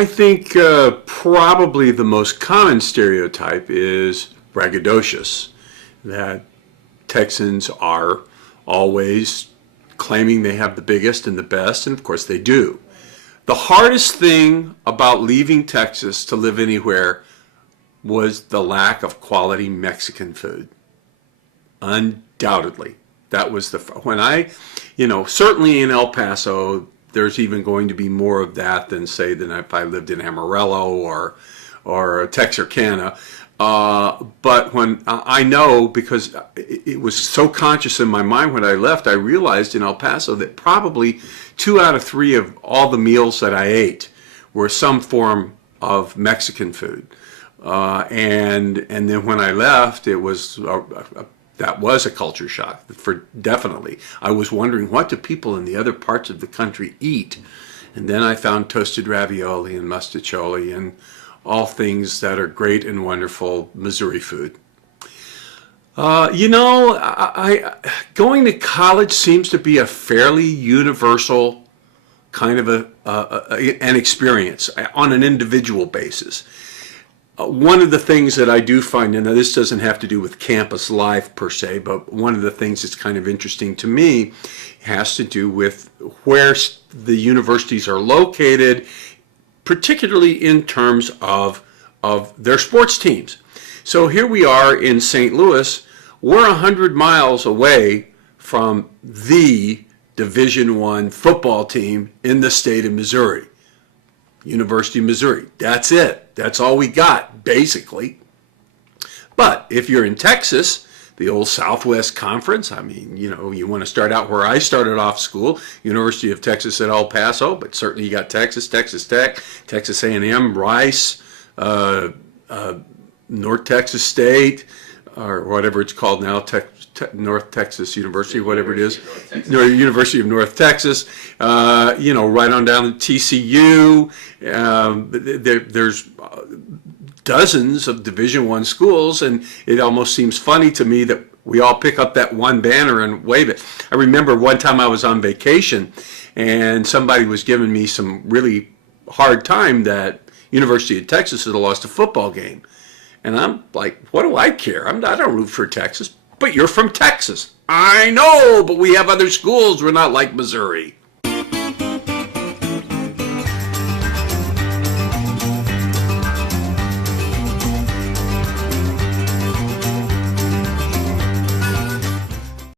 I think probably the most common stereotype is braggadocious, that Texans are always claiming they have the biggest and the best, and of course they do. The hardest thing about leaving Texas to live anywhere was the lack of quality Mexican food. Undoubtedly. That was certainly in El Paso, there's even going to be more of that than if I lived in Amarillo or Texarkana. But when I know, because it was so conscious in my mind when I left, I realized in El Paso that probably 2 out of 3 of all the meals that I ate were some form of Mexican food. And then when I left, it was that was a culture shock, for definitely. I was wondering, what do people in the other parts of the country eat? And then I found toasted ravioli and mustacholi and all things that are great and wonderful Missouri food. Going to college seems to be a fairly universal kind of an experience on an individual basis. One of the things that I do find, and this doesn't have to do with campus life per se, but one of the things that's kind of interesting to me has to do with where the universities are located, particularly in terms of their sports teams. So here we are in St. Louis. We're 100 miles away from the Division I football team in the state of Missouri. University of Missouri. That's it. That's all we got, basically. But if you're in Texas, the old Southwest Conference, you want to start out where I started off school, University of Texas at El Paso, but certainly you got Texas, Texas Tech, Texas A&M, Rice, North Texas State, or whatever it's called now, North Texas University, whatever it is, University of North Texas, right on down to TCU. There's dozens of Division I schools, and it almost seems funny to me that we all pick up that one banner and wave it. I remember one time I was on vacation, and somebody was giving me some really hard time that University of Texas had lost a football game. And I'm like, what do I care? I don't root for Texas. But you're from Texas. I know, but we have other schools. We're not like Missouri.